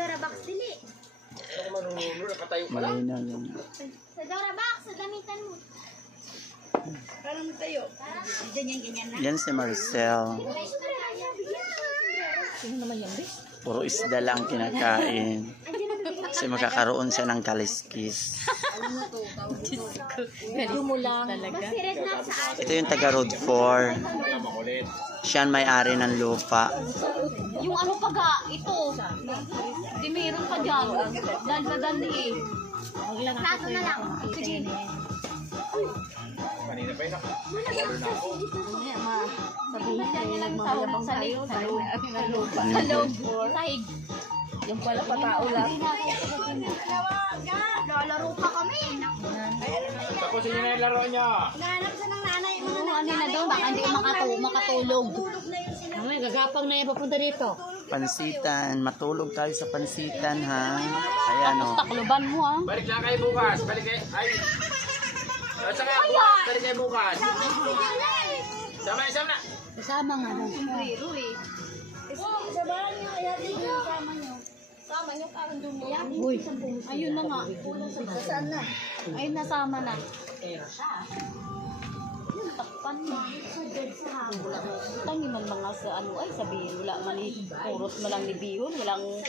Dorabox dili. Ako manunulo, nakatayo pa lang. Sa Dorabox, sa gamitan mo. Parang tayo. Ganyan na. Yan si Marcel. Sino naman yan, bes? Puro isda lang kinakain. Kasi magkakaroon siya ng kaliskis. Ganito mo lang. Talaga. Masired na sa atin. Ito yung taga Road 4. Siya ang may-ari ng lupa. Yung ano pa ga, ito. Di meron pa dyan. Dan eh. Plato na lang. Sige. Kanina pa yun ako. Sabihin niya lang mayabang tayo. Sa loob. Sahig. Yung pala patao lang. Lalaro pa kami. Tapusin niyo na yung laro niyo. Nahanap sa ng nanay. Ano na daw, baka hindi makatulog. Mamay, gagapang na yan papunta dito. Pansitan. Matulog tayo sa pansitan, ha? Ayan, o. Takloban mo, ha? Balik lang kayo bukas. Balik kayo. Ay. Saka bukas. Balik kayo bukas. Sama na. Kasama nga daw. Sombrero eh. Sabahan niyo. Sama niyo. Sama niyo parang dumiyak. Uy, ayun na nga. Saan na? Ayun, nasama na. Yung takpan na. Tangi man mga sa ano ay sabihin. Wala man ni Puros malang ni Bihon. Walang